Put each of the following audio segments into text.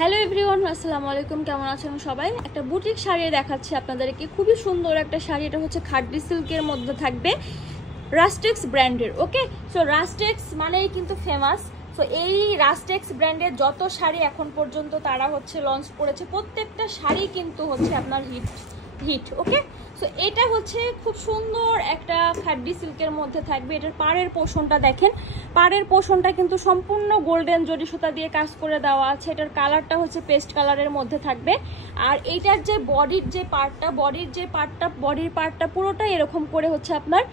Hello everyone, আসসালামু আলাইকুম। কেমন আছেন সবাই? একটা বুটিক শাড়ি দেখাচ্ছি আপনাদেরকে, খুবই সুন্দর একটা শাড়ি। এটা হচ্ছে খাড্ডি সিল্কের মধ্যে থাকবে, রাস্টেক্স ব্র্যান্ডের। ওকে, সো রাস্টেক্স মানেই কিন্তু ফেমাস। সো এই রাস্টেক্স ব্র্যান্ডের যত শাড়ি এখন পর্যন্ত তারা হচ্ছে লঞ্চ করেছে, প্রত্যেকটা শাড়ি কিন্তু হচ্ছে আপনার হিট। ওকে, সো এটা হচ্ছে খুব সুন্দর একটা খাড্ডি সিল্কের মধ্যে থাকবে। এটার পাড়ের পোষণটা দেখেন, পাড়ের পোষণটা কিন্তু সম্পূর্ণ গোল্ডেন জরি সুতা দিয়ে কাজ করে দেওয়া আছে। এটার কালারটা হচ্ছে পেস্ট কালারের মধ্যে থাকবে। আর এইটার যে বডির পার্টটা পুরোটাই এরকম করে হচ্ছে আপনার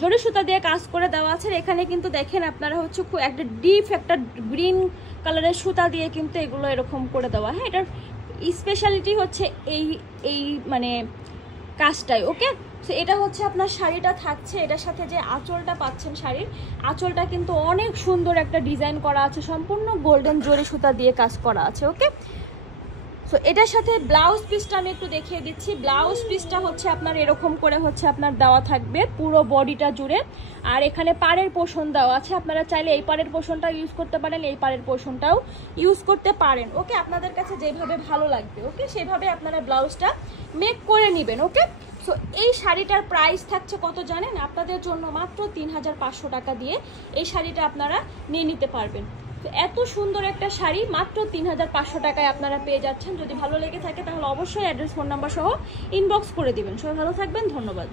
জরি সুতা দিয়ে কাজ করে দেওয়া আছে। এখানে কিন্তু দেখেন আপনারা হচ্ছে খুব একটা ডিপ একটা গ্রিন কালারের সুতা দিয়ে কিন্তু এগুলো এরকম করে দেওয়া। হ্যাঁ, এটার স্পেশালিটি হচ্ছে এই মানে কাজটাই। ওকে, সো এটা হচ্ছে আপনার শাড়িটা থাকছে। এটার সাথে যে আঁচলটা পাচ্ছেন, শাড়ির আঁচলটা কিন্তু অনেক সুন্দর একটা ডিজাইন করা আছে, সম্পূর্ণ গোল্ডেন জরি সুতা দিয়ে কাজ করা আছে। ওকে, সো এটার সাথে ব্লাউজ পিসটা আমি একটু দেখিয়ে দিচ্ছি। ব্লাউজ পিসটা হচ্ছে আপনার এরকম করে হচ্ছে আপনার দেওয়া থাকবে পুরো বডিটা জুড়ে। আর এখানে পাড়ের পোষণ দেওয়া আছে, আপনারা চাইলে এই পাড়ের পোষণটা ইউজ করতে পারেন, এই পাড়ের পোষণটাও ইউজ করতে পারেন। ওকে, আপনাদের কাছে যেভাবে ভালো লাগবে ওকে সেভাবে আপনারা ব্লাউজটা মেক করে নেবেন। ওকে, সো এই শাড়িটার প্রাইস থাকছে কত জানেন? আপনাদের জন্য মাত্র 3500 টাকা দিয়ে এই শাড়িটা আপনারা নিয়ে নিতে পারবেন। তো এত সুন্দর একটা শাড়ি মাত্র 3500 টাকায় আপনারা পেয়ে যাচ্ছেন। যদি ভালো লেগে থাকে তাহলে অবশ্যই অ্যাড্রেস, ফোন নাম্বার সহ ইনবক্স করে দিবেন। সবাই ভালো থাকবেন, ধন্যবাদ।